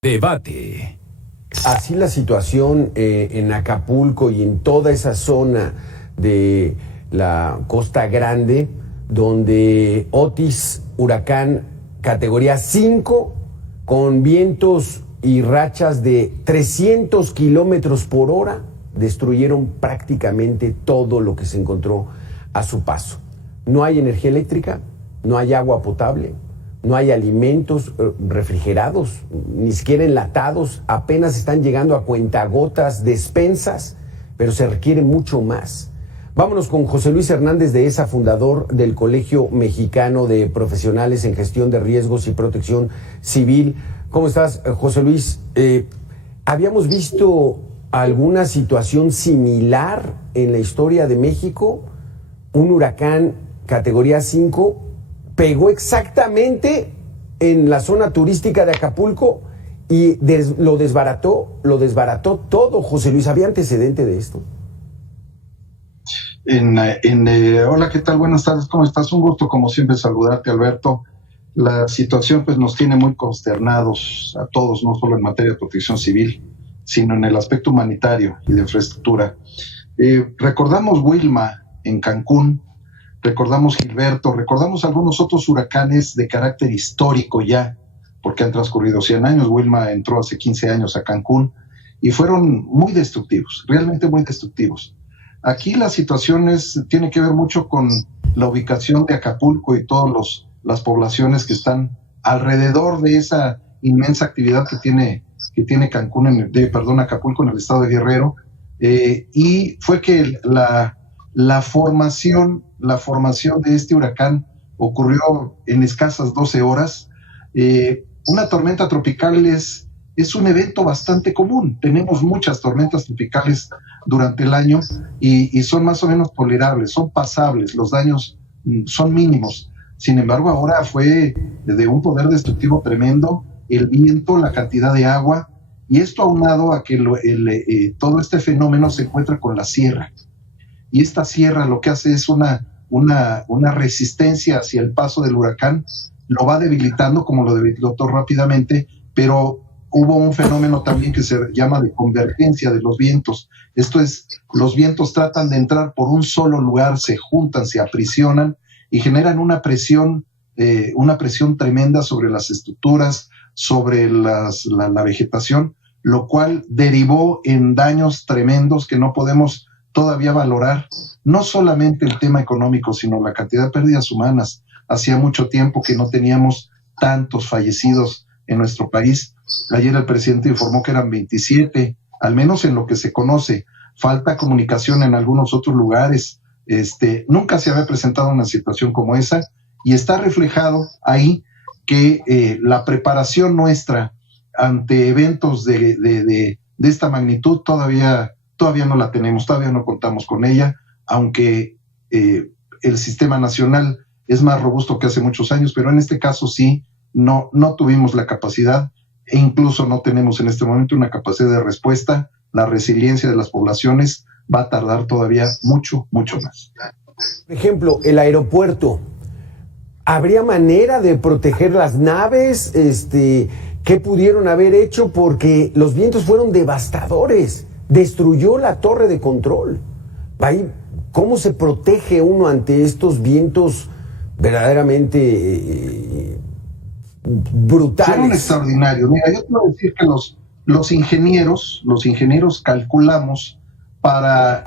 Debate. Así la situación en Acapulco y en toda esa zona de la Costa Grande, donde Otis, huracán categoría 5, con vientos y rachas de 300 kilómetros por hora, destruyeron prácticamente todo lo que se encontró a su paso. No hay energía eléctrica, no hay agua potable, no hay alimentos refrigerados, ni siquiera enlatados, apenas están llegando a cuentagotas, despensas, pero se requiere mucho más. Vámonos con José Luis Hernández de ESA, fundador del Colegio Mexicano de Profesionales en Gestión de Riesgos y Protección Civil. ¿Cómo estás, José Luis? ¿Habíamos visto alguna situación similar en la historia de México? Un huracán categoría 5 pegó exactamente en la zona turística de Acapulco y lo desbarató todo. José Luis, ¿había antecedente de esto? Hola, ¿qué tal? Buenas tardes, ¿cómo estás? Un gusto, como siempre, saludarte, Alberto. La situación pues nos tiene muy consternados a todos, no solo en materia de protección civil, sino en el aspecto humanitario y de infraestructura. Recordamos Wilma en Cancún, recordamos Gilberto, recordamos algunos otros huracanes de carácter histórico ya, porque han transcurrido 100 años. Wilma entró hace 15 años a Cancún y fueron muy destructivos, realmente muy destructivos. Aquí la situación tiene que ver mucho con la ubicación de Acapulco y todas las poblaciones que están alrededor de esa inmensa actividad que tiene Acapulco en el estado de Guerrero. Y fue que la formación de este huracán ocurrió en escasas 12 horas. Una tormenta tropical es un evento bastante común. Tenemos muchas tormentas tropicales durante el año y son más o menos tolerables, son pasables, los daños son mínimos. Sin embargo, ahora fue de un poder destructivo tremendo, el viento, la cantidad de agua, y esto aunado a que todo este fenómeno se encuentra con la sierra. Y esta sierra lo que hace es una resistencia hacia el paso del huracán, lo va debilitando, como lo debilitó rápidamente, pero hubo un fenómeno también que se llama de convergencia de los vientos. Esto es, los vientos tratan de entrar por un solo lugar, se juntan, se aprisionan y generan una presión tremenda sobre las estructuras, sobre la vegetación, lo cual derivó en daños tremendos que no podemos todavía valorar. No solamente el tema económico, sino la cantidad de pérdidas humanas. Hacía mucho tiempo que no teníamos tantos fallecidos en nuestro país. Ayer el presidente informó que eran 27, al menos en lo que se conoce. Falta comunicación en algunos otros lugares. Nunca se había presentado una situación como esa y está reflejado ahí que la preparación nuestra ante eventos de esta magnitud todavía no la tenemos, todavía no contamos con ella, aunque el sistema nacional es más robusto que hace muchos años, pero en este caso sí, no tuvimos la capacidad e incluso no tenemos en este momento una capacidad de respuesta. La resiliencia de las poblaciones va a tardar todavía mucho más. Por ejemplo, el aeropuerto, ¿habría manera de proteger las naves? ¿Qué pudieron haber hecho? Porque los vientos fueron devastadores, destruyó la torre de control. Ahí, ¿cómo se protege uno ante estos vientos verdaderamente brutales? Fueron extraordinarios. Mira, yo te voy a decir que los ingenieros calculamos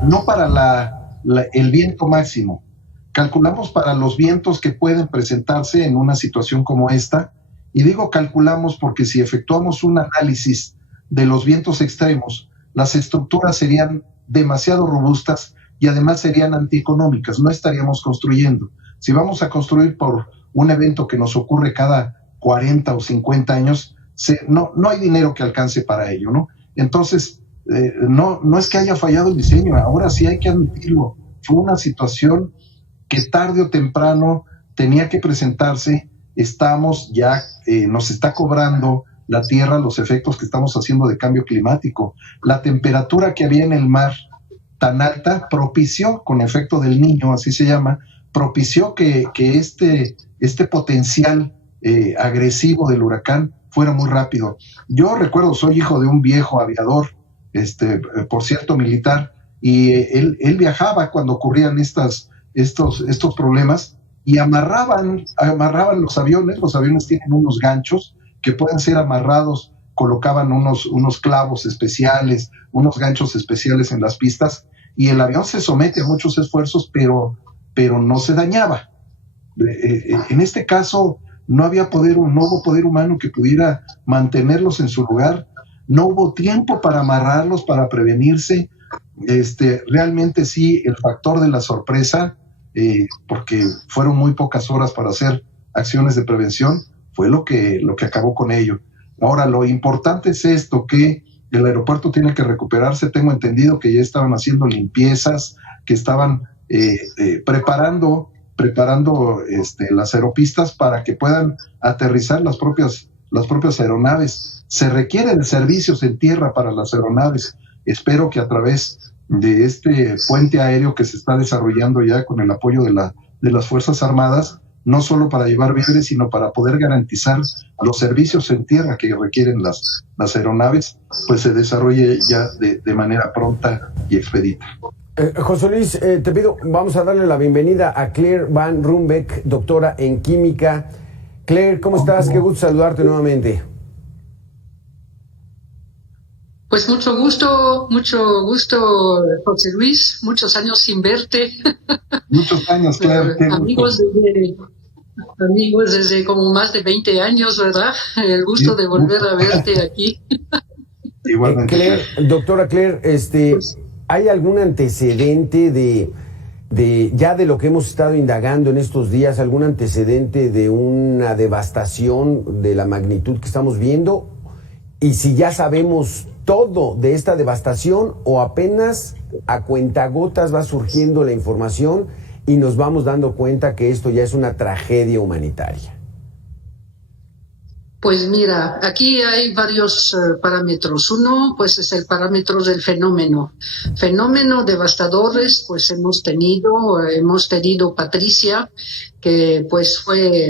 no para el viento máximo, calculamos para los vientos que pueden presentarse en una situación como esta, y digo calculamos porque si efectuamos un análisis de los vientos extremos, las estructuras serían demasiado robustas y además serían antieconómicas, no estaríamos construyendo. Si vamos a construir por un evento que nos ocurre cada 40 o 50 años, no hay dinero que alcance para ello, ¿no? Entonces, no es que haya fallado el diseño, ahora sí hay que admitirlo. Fue una situación que tarde o temprano tenía que presentarse. Nos está cobrando la Tierra los efectos que estamos haciendo de cambio climático. La temperatura que había en el mar tan alta propició, con efecto del Niño, así se llama, propició que este potencial agresivo del huracán fuera muy rápido. Yo recuerdo, soy hijo de un viejo aviador, por cierto, militar, y él viajaba cuando ocurrían estos problemas y amarraban los aviones. Los aviones tienen unos ganchos que pueden ser amarrados, colocaban unos clavos especiales, unos ganchos especiales en las pistas, y el avión se somete a muchos esfuerzos, pero no se dañaba. En este caso no hubo poder humano que pudiera mantenerlos en su lugar, no hubo tiempo para amarrarlos, para prevenirse. Realmente sí, el factor de la sorpresa, porque fueron muy pocas horas para hacer acciones de prevención, fue lo que acabó con ello. Ahora, lo importante es esto, que el aeropuerto tiene que recuperarse. Tengo entendido que ya estaban haciendo limpiezas, que estaban preparando las aeropistas para que puedan aterrizar las propias aeronaves. Se requieren servicios en tierra para las aeronaves. Espero que a través de este puente aéreo que se está desarrollando ya con el apoyo de las Fuerzas Armadas, no solo para llevar víveres, sino para poder garantizar los servicios en tierra que requieren las aeronaves, pues se desarrolle ya de manera pronta y expedita. José Luis, te pido, vamos a darle la bienvenida a Claire Van Rumbeck, doctora en química. Claire, ¿cómo estás? Qué gusto saludarte nuevamente. Pues mucho gusto, José Luis, muchos años sin verte. Muchos años, Claire. Amigos desde como más de 20 años, ¿verdad? El gusto de volver a verte aquí. Igualmente. Claire, doctora Claire, ¿hay algún antecedente de lo que hemos estado indagando en estos días, algún antecedente de una devastación de la magnitud que estamos viendo? Y si ya sabemos todo de esta devastación o apenas a cuentagotas va surgiendo la información y nos vamos dando cuenta que esto ya es una tragedia humanitaria. Pues mira, aquí hay varios parámetros. Uno, pues es el parámetro del fenómeno. Fenómeno devastadores, pues hemos tenido Patricia, que pues fue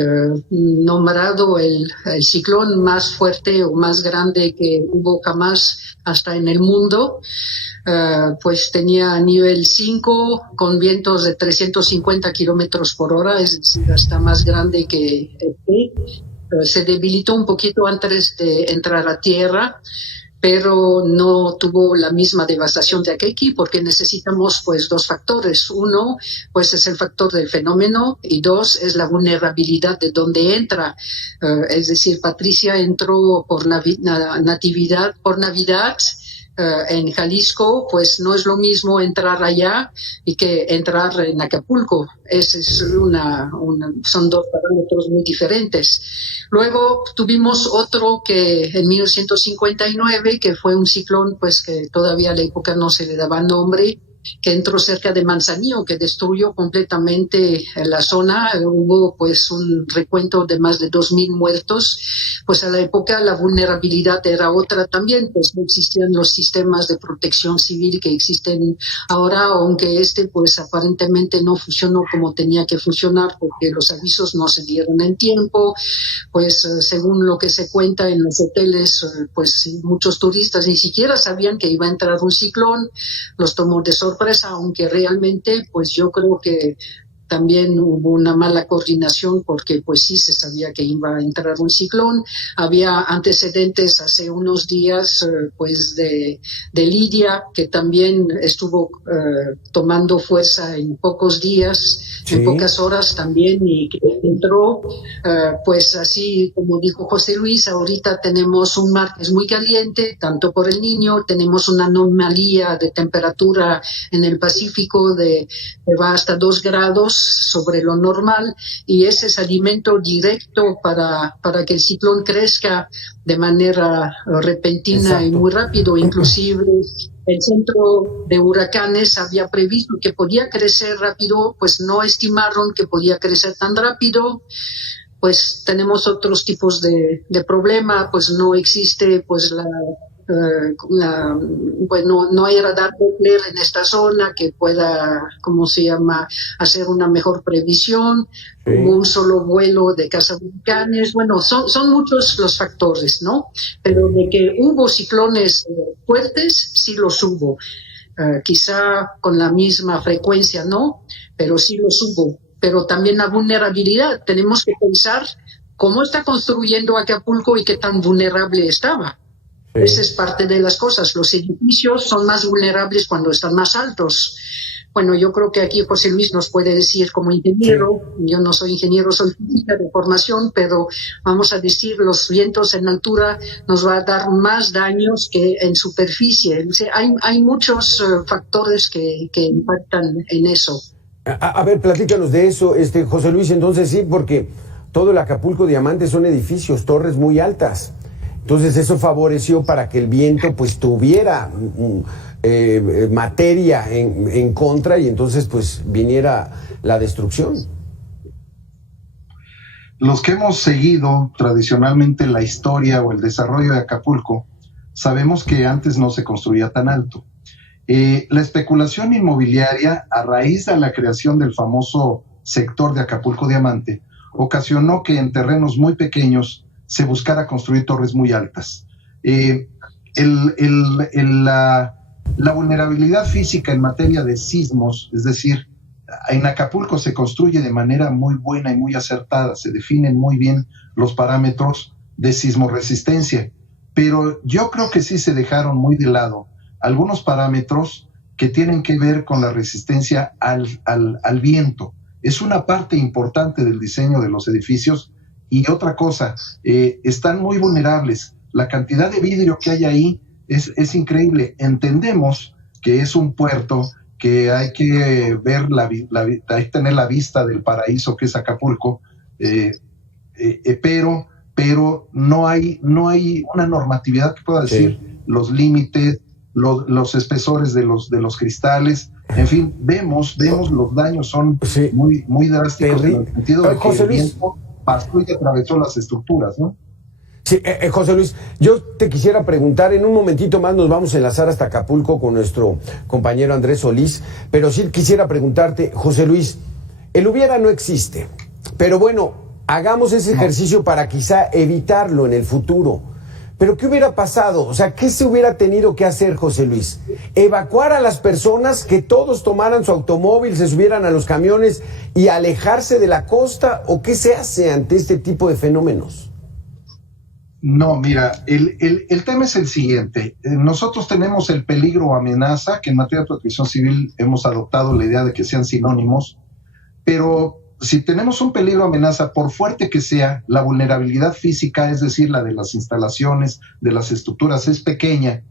nombrado el ciclón más fuerte o más grande que hubo jamás hasta en el mundo. Pues tenía nivel 5 con vientos de 350 kilómetros por hora, es decir, hasta más grande que se debilitó un poquito antes de entrar a tierra, pero no tuvo la misma devastación de aquí porque necesitamos pues dos factores. Uno, pues es el factor del fenómeno, y dos, es la vulnerabilidad de donde entra. Es decir, Patricia entró por Navidad, en Jalisco, pues no es lo mismo entrar allá y que entrar en Acapulco. Son dos parámetros muy diferentes. Luego tuvimos otro que en 1959, que fue un ciclón, pues que todavía a la época no se le daba nombre, que entró cerca de Manzanillo, que destruyó completamente la zona. Hubo pues un recuento de más de 2,000 muertos. Pues a la época la vulnerabilidad era otra también, pues no existían los sistemas de protección civil que existen ahora, aunque pues aparentemente no funcionó como tenía que funcionar porque los avisos no se dieron en tiempo. Pues según lo que se cuenta en los hoteles, pues muchos turistas ni siquiera sabían que iba a entrar un ciclón, los tomó de sorpresa, aunque realmente pues yo creo que también hubo una mala coordinación porque pues sí se sabía que iba a entrar un ciclón. Había antecedentes hace unos días pues de Lidia, que también estuvo tomando fuerza en pocos días, sí, en pocas horas también, y que entró pues así como dijo José Luis. Ahorita tenemos un mar que es muy caliente, tanto por el Niño, tenemos una anomalía de temperatura en el Pacífico que va hasta 2 grados sobre lo normal, y ese es alimento directo para que el ciclón crezca de manera repentina. Exacto. Y muy rápido. Inclusive el centro de huracanes había previsto que podía crecer rápido, pues no estimaron que podía crecer tan rápido. Pues tenemos otros tipos de problema, pues no existe pues bueno, no hay radar Doppler en esta zona que pueda, ¿cómo se llama?, hacer una mejor previsión. Sí. Hubo un solo vuelo de cazahuracanes. Bueno, son muchos los factores, ¿no? Pero de que hubo ciclones fuertes, sí los hubo. Quizá con la misma frecuencia, ¿no? Pero sí los hubo. Pero también la vulnerabilidad. Tenemos que pensar cómo está construyendo Acapulco y qué tan vulnerable estaba. Sí. Esa es parte de las cosas. Los edificios son más vulnerables cuando están más altos. Bueno, yo creo que aquí José Luis nos puede decir como ingeniero, sí. Yo no soy ingeniero, soy física de formación, pero vamos a decir, los vientos en altura nos va a dar más daños que en superficie. O sea, hay muchos factores que impactan en eso. A ver, platícanos de eso, José Luis, entonces sí, porque todo el Acapulco Diamante son edificios, torres muy altas. Entonces eso favoreció para que el viento pues tuviera materia en contra y entonces pues viniera la destrucción. Los que hemos seguido tradicionalmente la historia o el desarrollo de Acapulco, sabemos que antes no se construía tan alto. La especulación inmobiliaria a raíz de la creación del famoso sector de Acapulco Diamante ocasionó que en terrenos muy pequeños se buscara construir torres muy altas. La vulnerabilidad física en materia de sismos, es decir, en Acapulco se construye de manera muy buena y muy acertada, se definen muy bien los parámetros de sismoresistencia, pero yo creo que sí se dejaron muy de lado algunos parámetros que tienen que ver con la resistencia al viento. Es una parte importante del diseño de los edificios. Y otra cosa, están muy vulnerables. La cantidad de vidrio que hay ahí es increíble. Entendemos que es un puerto, que hay que ver hay que tener la vista del paraíso que es Acapulco, pero no hay una normatividad que pueda decir los límites, los espesores de los cristales. En fin, vemos los daños son muy drásticos en el sentido de que el viento pasó y atravesó las estructuras, ¿no? Sí, José Luis, yo te quisiera preguntar, en un momentito más nos vamos a enlazar hasta Acapulco con nuestro compañero Andrés Solís, pero sí quisiera preguntarte, José Luis, el hubiera no existe, pero bueno, hagamos ese ejercicio para quizá evitarlo en el futuro. ¿Pero qué hubiera pasado? O sea, ¿qué se hubiera tenido que hacer, José Luis? ¿Evacuar a las personas, que todos tomaran su automóvil, se subieran a los camiones y alejarse de la costa? ¿O qué se hace ante este tipo de fenómenos? No, mira, el tema es el siguiente. Nosotros tenemos el peligro o amenaza, que en materia de protección civil hemos adoptado la idea de que sean sinónimos, pero si tenemos un peligro o amenaza, por fuerte que sea, la vulnerabilidad física, es decir, la de las instalaciones, de las estructuras, es pequeña,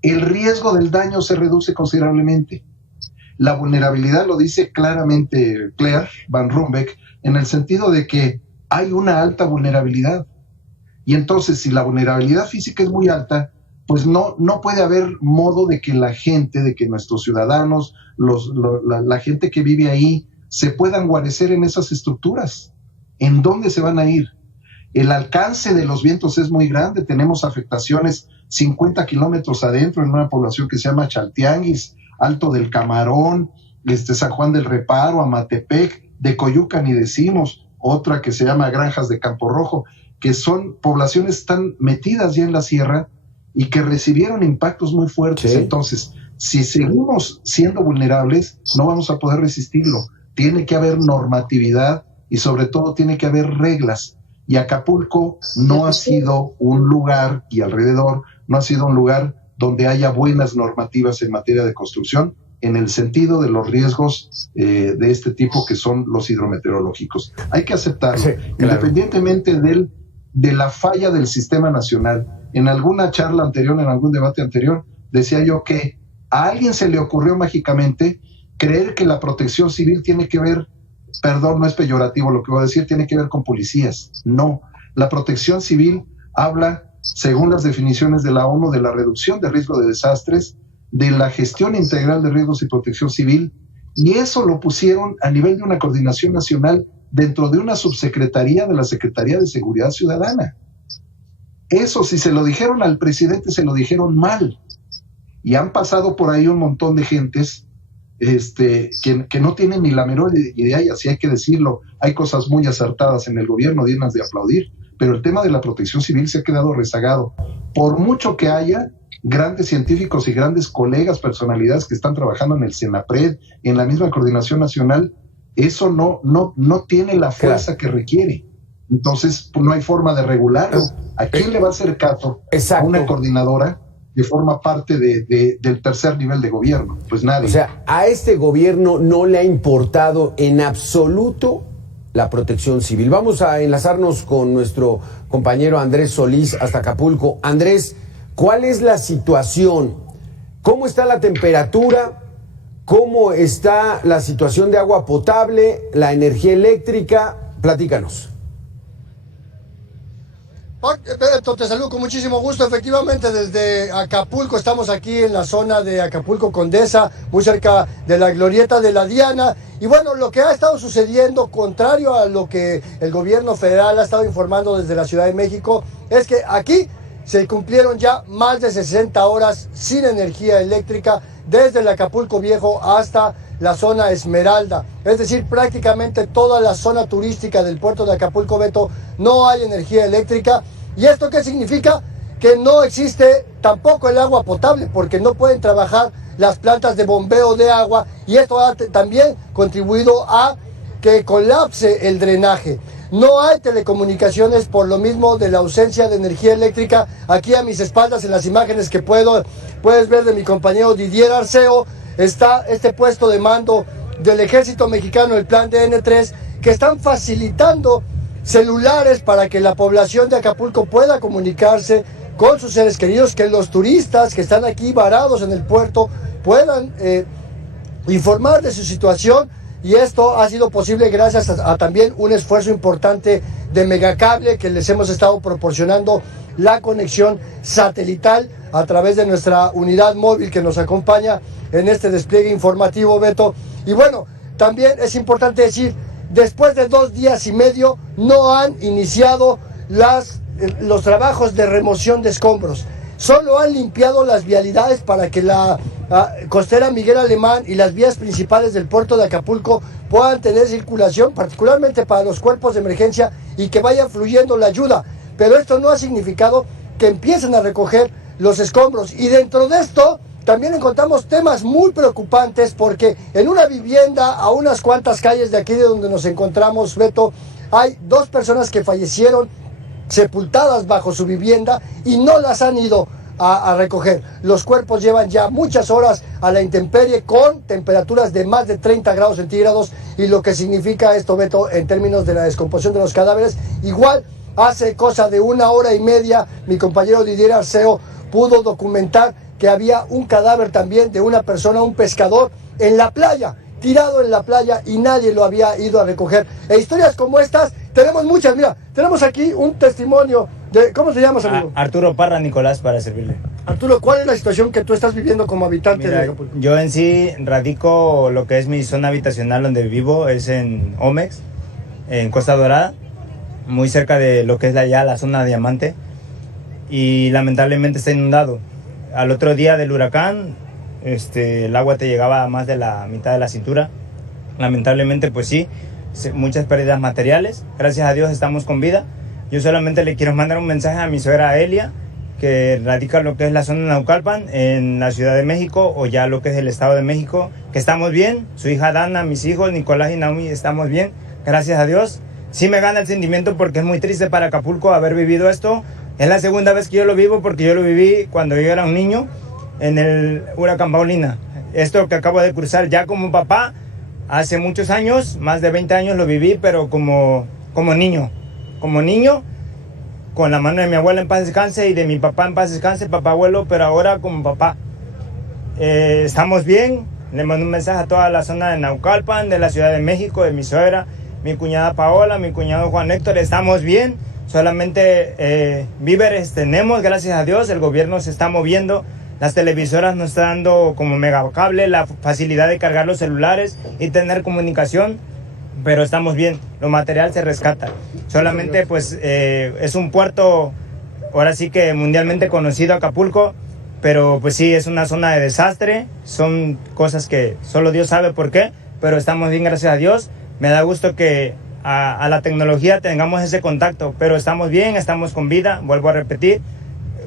el riesgo del daño se reduce considerablemente. La vulnerabilidad lo dice claramente Claire Van Rumbeck, en el sentido de que hay una alta vulnerabilidad. Y entonces, si la vulnerabilidad física es muy alta, pues no puede haber modo de que la gente, de que nuestros ciudadanos, la gente que vive ahí, se puedan guarecer en esas estructuras. ¿En dónde se van a ir? El alcance de los vientos es muy grande. Tenemos afectaciones 50 kilómetros adentro en una población que se llama Chaltianguis, Alto del Camarón, San Juan del Reparo, Amatepec, de Coyuca ni decimos, otra que se llama Granjas de Campo Rojo, que son poblaciones tan metidas ya en la sierra y que recibieron impactos muy fuertes. Sí. Entonces, si seguimos siendo vulnerables, no vamos a poder resistirlo. Tiene que haber normatividad y sobre todo tiene que haber reglas. Y Acapulco no ha sido un lugar, y alrededor, no ha sido un lugar donde haya buenas normativas en materia de construcción, en el sentido de los riesgos de este tipo que son los hidrometeorológicos. Hay que aceptarlo, sí, claro. Independientemente de la falla del sistema nacional. En alguna charla anterior, en algún debate anterior, decía yo que a alguien se le ocurrió mágicamente creer que la protección civil tiene que ver, perdón, no es peyorativo lo que voy a decir, tiene que ver con policías. No, la protección civil habla, según las definiciones de la ONU, de la reducción de riesgo de desastres, de la gestión integral de riesgos y protección civil, y eso lo pusieron a nivel de una coordinación nacional dentro de una subsecretaría de la Secretaría de Seguridad Ciudadana. Eso, si se lo dijeron al presidente, se lo dijeron mal. Y han pasado por ahí un montón de gentes que no tienen ni la menor idea, y así hay que decirlo. Hay cosas muy acertadas en el gobierno, dignas de aplaudir, pero el tema de la protección civil se ha quedado rezagado. Por mucho que haya grandes científicos y grandes colegas, personalidades que están trabajando en el Senapred, en la misma Coordinación Nacional, eso no tiene la fuerza que requiere. Entonces, pues no hay forma de regularlo. ¿A quién le va a hacer caso a una coordinadora que forma parte del tercer nivel de gobierno? Pues nadie. O sea, a este gobierno no le ha importado en absoluto la protección civil. Vamos a enlazarnos con nuestro compañero Andrés Solís hasta Acapulco. Andrés, ¿cuál es la situación? ¿Cómo está la temperatura? ¿Cómo está la situación de agua potable, la energía eléctrica? Platícanos. Beto, te saludo con muchísimo gusto. Efectivamente, desde Acapulco, estamos aquí en la zona de Acapulco Condesa, muy cerca de la glorieta de la Diana. Y bueno, lo que ha estado sucediendo, contrario a lo que el gobierno federal ha estado informando desde la Ciudad de México, es que aquí se cumplieron ya más de 60 horas sin energía eléctrica desde el Acapulco Viejo hasta la zona Esmeralda. Es decir, prácticamente toda la zona turística del puerto de Acapulco, Beto, no hay energía eléctrica. ¿Y esto qué significa? Que no existe tampoco el agua potable, porque no pueden trabajar las plantas de bombeo de agua, y esto ha también contribuido a que colapse el drenaje. No hay telecomunicaciones por lo mismo de la ausencia de energía eléctrica. Aquí a mis espaldas, en las imágenes que puedes ver de mi compañero Didier Arceo, está este puesto de mando del Ejército Mexicano, el Plan DN3, que están facilitando celulares para que la población de Acapulco pueda comunicarse con sus seres queridos, que los turistas que están aquí varados en el puerto puedan informar de su situación. Y esto ha sido posible gracias a también un esfuerzo importante de Megacable, que les hemos estado proporcionando la conexión satelital a través de nuestra unidad móvil que nos acompaña en este despliegue informativo, Beto. Y bueno, también es importante decir, después de 2 días y medio no han iniciado los trabajos de remoción de escombros. Solo han limpiado las vialidades para que la costera Miguel Alemán y las vías principales del puerto de Acapulco puedan tener circulación, particularmente para los cuerpos de emergencia, y que vaya fluyendo la ayuda. Pero esto no ha significado que empiecen a recoger los escombros. Y dentro de esto también encontramos temas muy preocupantes, porque en una vivienda a unas cuantas calles de aquí de donde nos encontramos, Beto, hay 2 personas que fallecieron sepultadas bajo su vivienda y no las han ido a recoger. Los cuerpos llevan ya muchas horas a la intemperie con temperaturas de más de 30 grados centígrados, y lo que significa esto, Beto, en términos de la descomposición de los cadáveres. Igual, hace cosa de 1 hora y media, mi compañero Didier Arceo pudo documentar que había un cadáver también de una persona, un pescador, en la playa, tirado en la playa, y nadie lo había ido a recoger. E historias como estas tenemos muchas. Mira, tenemos aquí un testimonio de... ¿Cómo se llama, amigo? Arturo Parra Nicolás, para servirle. Arturo, ¿cuál es la situación que tú estás viviendo como habitante de Acapulco? Yo en sí radico, lo que es mi zona habitacional donde vivo es en Omex, en Costa Dorada, muy cerca de lo que es la zona Diamante, y lamentablemente está inundado. Al otro día del huracán, el agua te llegaba a más de la mitad de la cintura. Lamentablemente, pues sí, muchas pérdidas materiales. Gracias a Dios estamos con vida. Yo solamente le quiero mandar un mensaje a mi suegra Elia, que radica lo que es la zona de Naucalpan, en la Ciudad de México, o ya lo que es el Estado de México, que estamos bien. Su hija Dana, mis hijos Nicolás y Naomi, estamos bien, gracias a Dios. Sí me gana el sentimiento, porque es muy triste para Acapulco haber vivido esto. Es la segunda vez que yo lo vivo, porque yo lo viví cuando yo era un niño en el huracán Paulina. Esto que acabo de cruzar ya como papá, hace muchos años, más de 20 años lo viví, pero como niño, con la mano de mi abuela en paz descanse y de mi papá en paz descanse, papá abuelo, pero ahora como papá. Estamos bien. Le mando un mensaje a toda la zona de Naucalpan, de la Ciudad de México, de mi suegra, mi cuñada Paola, mi cuñado Juan Héctor. Estamos bien. Solamente víveres tenemos, gracias a Dios. El gobierno se está moviendo. Las televisoras nos están dando como Megacable la facilidad de cargar los celulares y tener comunicación, pero estamos bien. Lo material se rescata. Solamente pues es un puerto ahora sí que mundialmente conocido Acapulco, pero pues sí, es una zona de desastre, son cosas que solo Dios sabe por qué, pero estamos bien, gracias a Dios. Me da gusto que a la tecnología tengamos ese contacto, pero estamos bien, estamos con vida, vuelvo a repetir.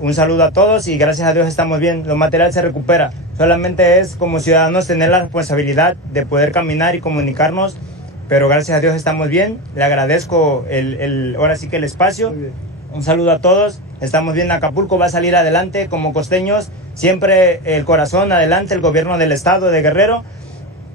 Un saludo a todos y gracias a Dios estamos bien, lo material se recupera. Solamente es como ciudadanos tener la responsabilidad de poder caminar y comunicarnos, pero gracias a Dios estamos bien. Le agradezco ahora sí que el espacio. Un saludo a todos, estamos bien, Acapulco va a salir adelante como costeños, siempre el corazón adelante, el gobierno del estado de Guerrero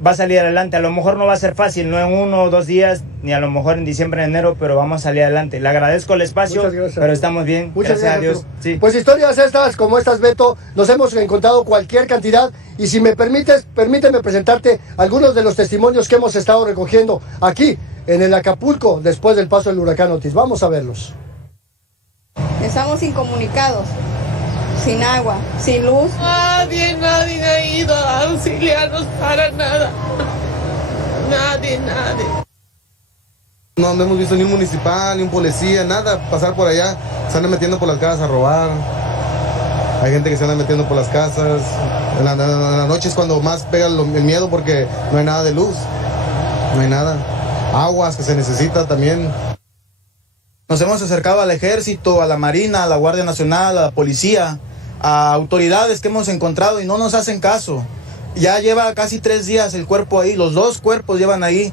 va a salir adelante. A lo mejor no va a ser fácil, no en 1 o 2 días, ni a lo mejor en diciembre, enero, pero vamos a salir adelante. Le agradezco el espacio, pero estamos bien, gracias a Dios. Sí. Pues historias estas, como estas, Beto, nos hemos encontrado cualquier cantidad, y si me permíteme presentarte algunos de los testimonios que hemos estado recogiendo aquí en el Acapulco después del paso del huracán Otis. Vamos a verlos. Estamos incomunicados, sin agua, sin luz. Nadie ha ido a auxiliarnos para nada. Nadie. No hemos visto ni un municipal, ni un policía, nada pasar por allá. Se andan metiendo por las casas a robar. Hay gente que se anda metiendo por las casas. En la noche es cuando más pega el miedo porque no hay nada de luz. No hay nada. Aguas que se necesita también. Nos hemos acercado al ejército, a la marina, a la Guardia Nacional, a la policía, a autoridades que hemos encontrado y no nos hacen caso. Ya lleva casi 3 días el cuerpo ahí, los 2 cuerpos llevan ahí.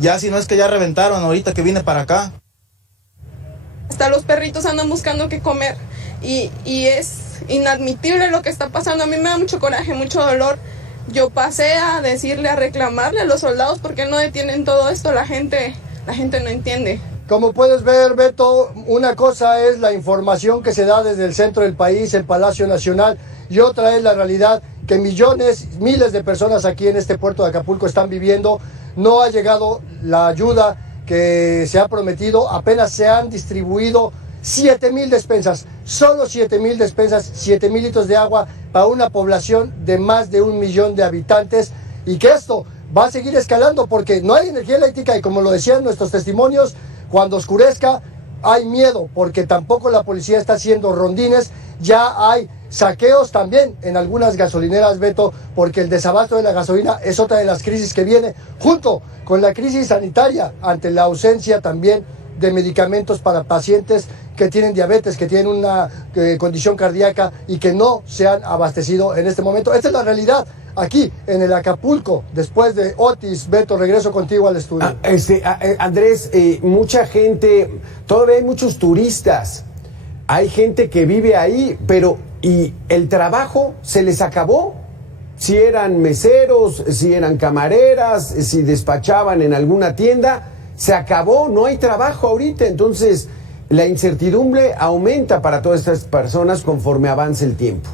Ya si no es que ya reventaron ahorita que vine para acá. Hasta los perritos andan buscando qué comer y es inadmitible lo que está pasando. A mí me da mucho coraje, mucho dolor. Yo pasé a decirle, a reclamarle a los soldados por qué no detienen todo esto. La gente no entiende. Como puedes ver, Beto, una cosa es la información que se da desde el centro del país, el Palacio Nacional, y otra es la realidad que miles de personas aquí en este puerto de Acapulco están viviendo. No ha llegado la ayuda que se ha prometido, apenas se han distribuido 7,000 despensas, solo 7,000 despensas, 7,000 litros de agua para una población de más de 1 millón de habitantes, y que esto va a seguir escalando porque no hay energía eléctrica, y como lo decían nuestros testimonios, cuando oscurezca hay miedo porque tampoco la policía está haciendo rondines. Ya hay saqueos también en algunas gasolineras, Beto, porque el desabasto de la gasolina es otra de las crisis que viene, junto con la crisis sanitaria ante la ausencia también de medicamentos para pacientes que tienen diabetes, que tienen una condición cardíaca y que no se han abastecido en este momento. Esta es la realidad aquí en el Acapulco, después de Otis. Beto, regreso contigo al estudio. Andrés, mucha gente, todavía hay muchos turistas, hay gente que vive ahí, pero ¿y el trabajo se les acabó? Si eran meseros, si eran camareras, si despachaban en alguna tienda, se acabó, no hay trabajo ahorita. Entonces la incertidumbre aumenta para todas estas personas conforme avance el tiempo.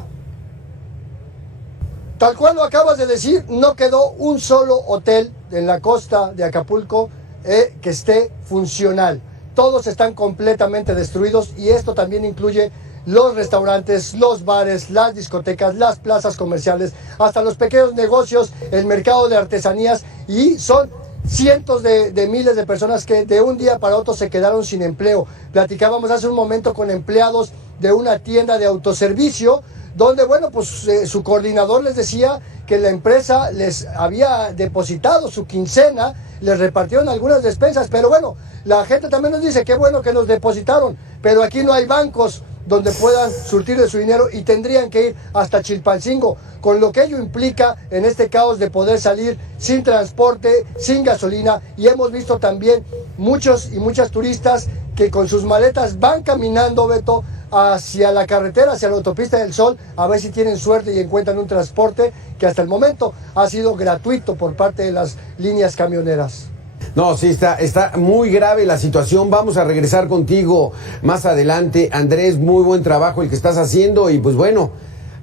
Tal cual lo acabas de decir, no quedó un solo hotel en la costa de Acapulco que esté funcional. Todos están completamente destruidos, y esto también incluye los restaurantes, los bares, las discotecas, las plazas comerciales, hasta los pequeños negocios, el mercado de artesanías, y son cientos de miles de personas que de un día para otro se quedaron sin empleo. Platicábamos hace un momento con empleados de una tienda de autoservicio, donde, bueno, pues su coordinador les decía que la empresa les había depositado su quincena, les repartieron algunas despensas, pero bueno, la gente también nos dice que bueno que nos depositaron, pero aquí no hay bancos donde puedan surtir de su dinero y tendrían que ir hasta Chilpancingo, con lo que ello implica en este caos de poder salir sin transporte, sin gasolina. Y hemos visto también muchos y muchas turistas que con sus maletas van caminando, Beto, hacia la carretera, hacia la autopista del Sol, a ver si tienen suerte y encuentran un transporte que hasta el momento ha sido gratuito por parte de las líneas camioneras. No, sí, está muy grave la situación. Vamos a regresar contigo más adelante. Andrés, muy buen trabajo el que estás haciendo, y pues bueno,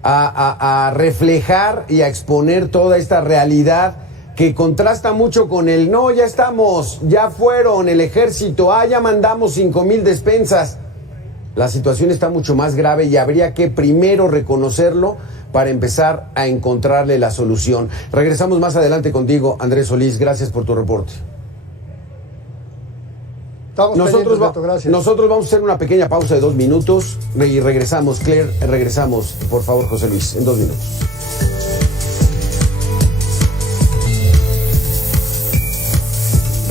a reflejar y a exponer toda esta realidad que contrasta mucho con el no, ya estamos, ya fueron el ejército, ya mandamos 5,000 despensas. La situación está mucho más grave y habría que primero reconocerlo para empezar a encontrarle la solución. Regresamos más adelante contigo, Andrés Solís. Gracias por tu reporte. Estamos pendientes, Beto, gracias. Nosotros vamos a hacer una pequeña pausa de 2 minutos y regresamos. Claire, regresamos. Por favor, José Luis, en 2 minutos.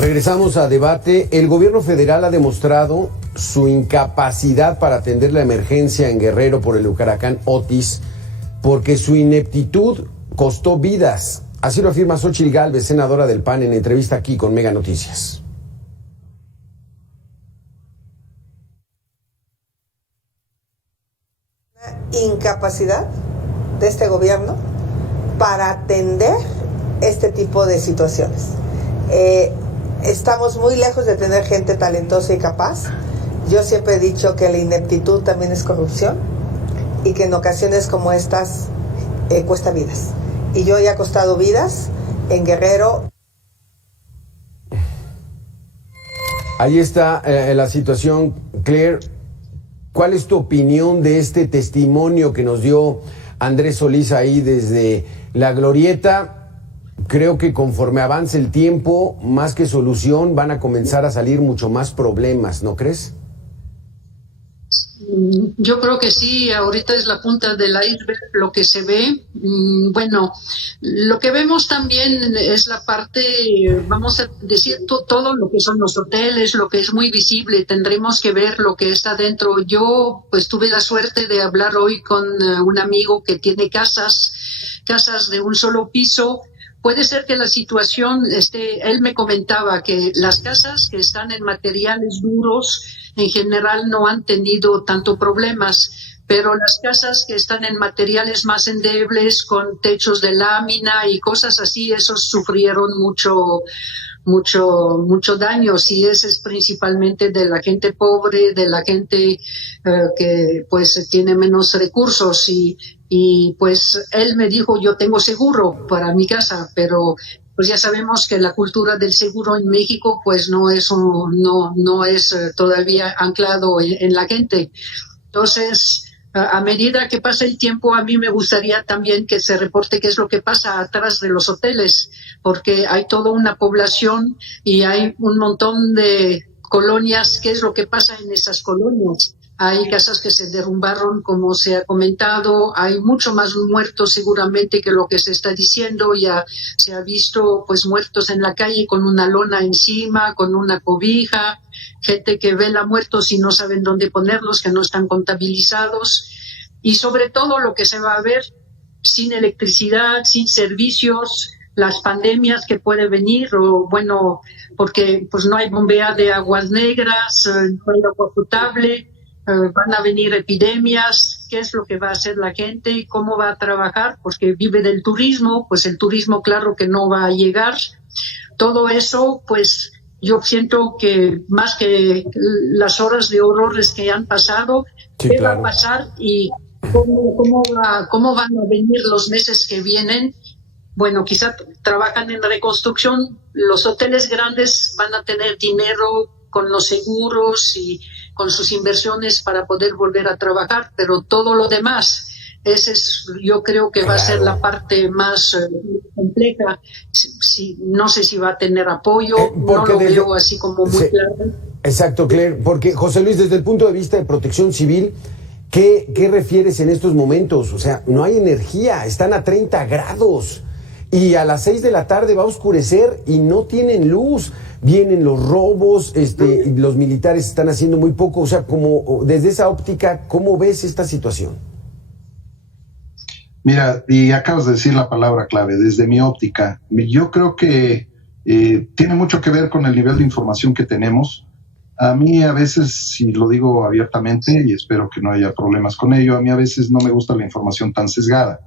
Regresamos a debate. El gobierno federal ha demostrado su incapacidad para atender la emergencia en Guerrero por el huracán Otis, porque su ineptitud costó vidas. Así lo afirma Xóchitl Gálvez, senadora del PAN, en entrevista aquí con Mega Noticias. Incapacidad de este gobierno para atender este tipo de situaciones. Estamos muy lejos de tener gente talentosa y capaz. Yo siempre he dicho que la ineptitud también es corrupción y que en ocasiones como estas cuesta vidas. Y yo ya he costado vidas en Guerrero. Ahí está la situación, Claire. ¿Cuál es tu opinión de este testimonio que nos dio Andrés Solís ahí desde la Glorieta? Creo que conforme avance el tiempo, más que solución, van a comenzar a salir mucho más problemas, ¿no crees? Yo creo que sí, ahorita es la punta del iceberg lo que se ve. Bueno, lo que vemos también es la parte, vamos a decir, todo lo que son los hoteles, lo que es muy visible, tendremos que ver lo que está dentro. Yo pues tuve la suerte de hablar hoy con un amigo que tiene casas de un solo piso. Puede ser que la situación él me comentaba que las casas que están en materiales duros en general no han tenido tanto problemas, pero las casas que están en materiales más endebles, con techos de lámina y cosas así, esos sufrieron mucho daño, y ese es principalmente de la gente pobre, de la gente que pues tiene menos recursos, y pues él me dijo, yo tengo seguro para mi casa, pero pues ya sabemos que la cultura del seguro en México pues no es todavía anclado en la gente. Entonces, a medida que pasa el tiempo, a mí me gustaría también que se reporte qué es lo que pasa atrás de los hoteles, porque hay toda una población y hay un montón de colonias. ¿Qué es lo que pasa en esas colonias? Hay casas que se derrumbaron, como se ha comentado, hay mucho más muertos seguramente que lo que se está diciendo. Ya se ha visto pues muertos en la calle con una lona encima, con una cobija, gente que vela muertos y no saben dónde ponerlos, que no están contabilizados, y sobre todo lo que se va a ver sin electricidad, sin servicios, las pandemias que puede venir, o bueno, porque pues no hay bombea de aguas negras, no hay agua potable. Van a venir epidemias. ¿Qué es lo que va a hacer la gente? ¿Cómo va a trabajar? Porque vive del turismo, pues el turismo claro que no va a llegar. Todo eso, pues yo siento que más que las horas de horrores que han pasado, sí, ¿qué claro. va a pasar y cómo van a venir los meses que vienen? Bueno, quizá trabajan en reconstrucción. Los hoteles grandes van a tener dinero con los seguros y con sus inversiones para poder volver a trabajar, pero todo lo demás, yo creo que va a ser la parte más compleja. No sé si va a tener apoyo, no lo veo así como muy claro. Exacto, Claire, porque José Luis, desde el punto de vista de protección civil, ¿qué refieres en estos momentos? O sea, no hay energía, están a 30 grados y a las 6 de la tarde va a oscurecer y no tienen luz. Vienen los robos, los militares están haciendo muy poco. O sea, como desde esa óptica, ¿cómo ves esta situación? Mira, y acabas de decir la palabra clave, desde mi óptica. Yo creo que tiene mucho que ver con el nivel de información que tenemos. A mí a veces, si lo digo abiertamente, y espero que no haya problemas con ello, a mí a veces no me gusta la información tan sesgada.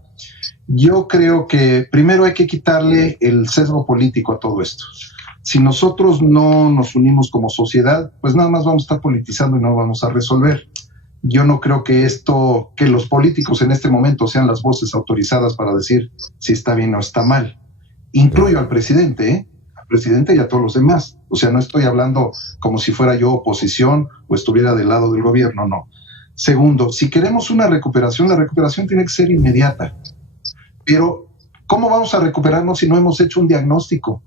Yo creo que primero hay que quitarle el sesgo político a todo esto. Si nosotros no nos unimos como sociedad, pues nada más vamos a estar politizando y no vamos a resolver. Yo no creo que los políticos en este momento sean las voces autorizadas para decir si está bien o está mal. Incluyo al presidente y a todos los demás. O sea, no estoy hablando como si fuera yo oposición o estuviera del lado del gobierno, no. Segundo, si queremos una recuperación, la recuperación tiene que ser inmediata. Pero, ¿cómo vamos a recuperarnos si no hemos hecho un diagnóstico?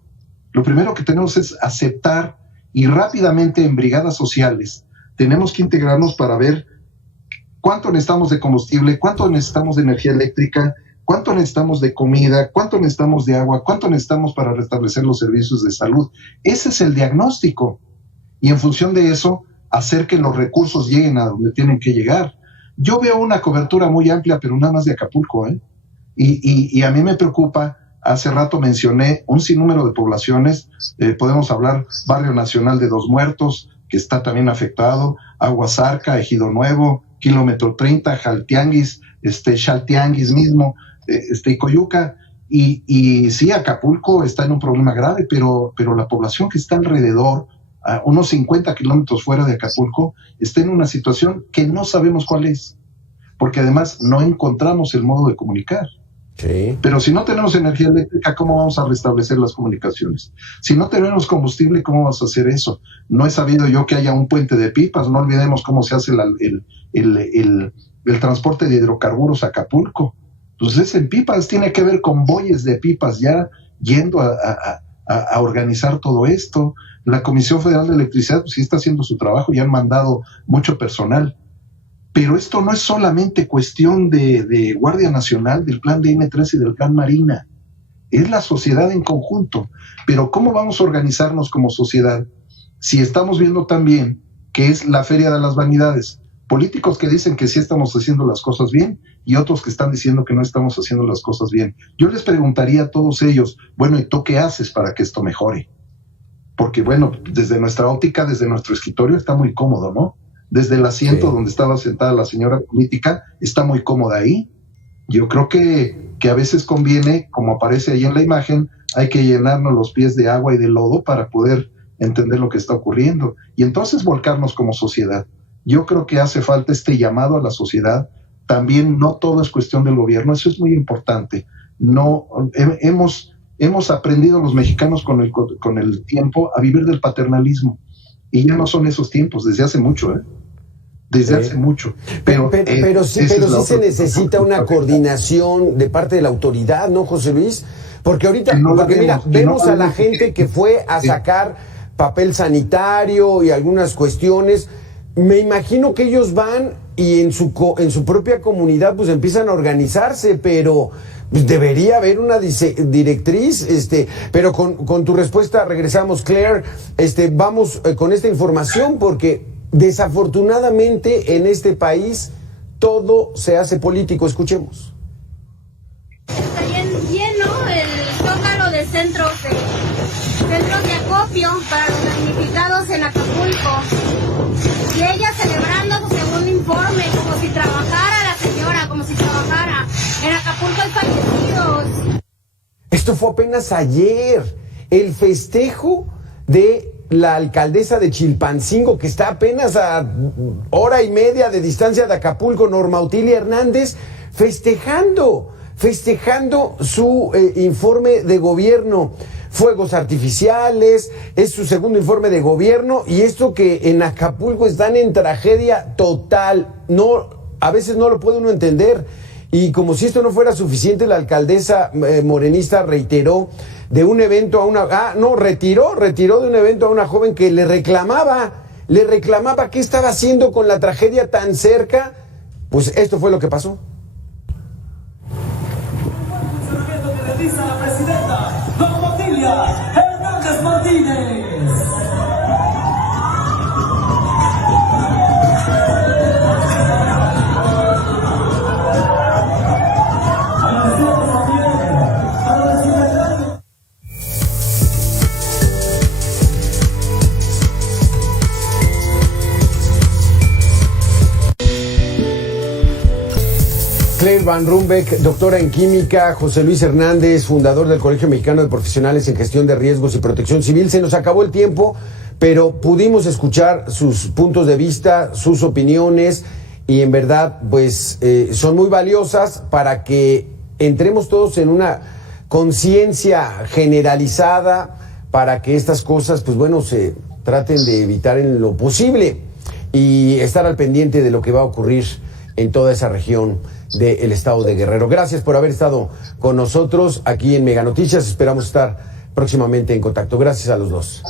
Lo primero que tenemos es aceptar y rápidamente en brigadas sociales tenemos que integrarnos para ver cuánto necesitamos de combustible, cuánto necesitamos de energía eléctrica, cuánto necesitamos de comida, cuánto necesitamos de agua, cuánto necesitamos para restablecer los servicios de salud. Ese es el diagnóstico. Y en función de eso, hacer que los recursos lleguen a donde tienen que llegar. Yo veo una cobertura muy amplia, pero nada más de Acapulco, ¿eh? Y a mí me preocupa, hace rato mencioné un sinnúmero de poblaciones, podemos hablar Barrio Nacional de Dos Muertos, que está también afectado, Aguasarca, Ejido Nuevo, Kilómetro 30, Jaltianguis, Chaltianguis mismo, Coyuca, y sí, Acapulco está en un problema grave, pero la población que está alrededor, a unos 50 kilómetros fuera de Acapulco, está en una situación que no sabemos cuál es, porque además no encontramos el modo de comunicar. Sí. Pero si no tenemos energía eléctrica, ¿cómo vamos a restablecer las comunicaciones? Si no tenemos combustible, ¿cómo vamos a hacer eso? No he sabido yo que haya un puente de pipas, no olvidemos cómo se hace el transporte de hidrocarburos a Acapulco. Entonces es en pipas, tiene que ver con bueyes de pipas ya yendo a organizar todo esto. La Comisión Federal de Electricidad pues sí está haciendo su trabajo y han mandado mucho personal. Pero esto no es solamente cuestión de Guardia Nacional, del plan de DN3 y del plan Marina. Es la sociedad en conjunto. Pero ¿cómo vamos a organizarnos como sociedad si estamos viendo también que es la Feria de las Vanidades? Políticos que dicen que sí estamos haciendo las cosas bien y otros que están diciendo que no estamos haciendo las cosas bien. Yo les preguntaría a todos ellos, bueno, ¿y tú qué haces para que esto mejore? Porque bueno, desde nuestra óptica, desde nuestro escritorio está muy cómodo, ¿no? Desde el asiento donde estaba sentada la señora política, está muy cómoda ahí. Yo creo que a veces conviene, como aparece ahí en la imagen, hay que llenarnos los pies de agua y de lodo para poder entender lo que está ocurriendo. Y entonces volcarnos como sociedad. Yo creo que hace falta este llamado a la sociedad. También no todo es cuestión del gobierno, eso es muy importante. No, hemos aprendido los mexicanos con el tiempo a vivir del paternalismo. Y ya no son esos tiempos, desde hace mucho, ¿eh? Desde hace mucho. Pero sí se necesita una coordinación de parte de la autoridad, ¿no, José Luis? Porque ahorita, vemos a la gente que fue a sacar papel sanitario y algunas cuestiones. Me imagino que ellos van y en su propia comunidad pues empiezan a organizarse, pero debería haber una directriz, pero con tu respuesta regresamos, Claire. Vamos con esta información porque desafortunadamente en este país todo se hace político. Escuchemos. Está lleno el zócalo de centros de acopio para los damnificados en Acapulco. Y ella celebrando su segundo informe, como si trabajara la señora, como si trabajara. En Acapulco hay fallecidos. Esto fue apenas ayer, el festejo de la alcaldesa de Chilpancingo, que está apenas a hora y media de distancia de Acapulco, Norma Otilia Hernández, festejando su informe de gobierno. Fuegos artificiales, es su segundo informe de gobierno, y esto que en Acapulco están en tragedia total. A veces no lo puede uno entender. Y como si esto no fuera suficiente, la alcaldesa morenista reiteró de un evento retiró de un evento a una joven que le reclamaba qué estaba haciendo con la tragedia tan cerca. Pues esto fue lo que pasó. La presidenta Norma Otilia Hernández Martínez. Claire Van Rumbeck, doctora en química, José Luis Hernández, fundador del Colegio Mexicano de Profesionales en Gestión de Riesgos y Protección Civil. Se nos acabó el tiempo, pero pudimos escuchar sus puntos de vista, sus opiniones, y en verdad, pues, son muy valiosas para que entremos todos en una conciencia generalizada para que estas cosas, pues bueno, se traten de evitar en lo posible y estar al pendiente de lo que va a ocurrir en toda esa región del estado de Guerrero. Gracias por haber estado con nosotros aquí en Mega Noticias. Esperamos estar próximamente en contacto. Gracias a los dos.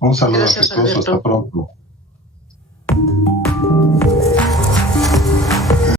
Un saludo Gracias, afectuoso, Alberto. hasta pronto.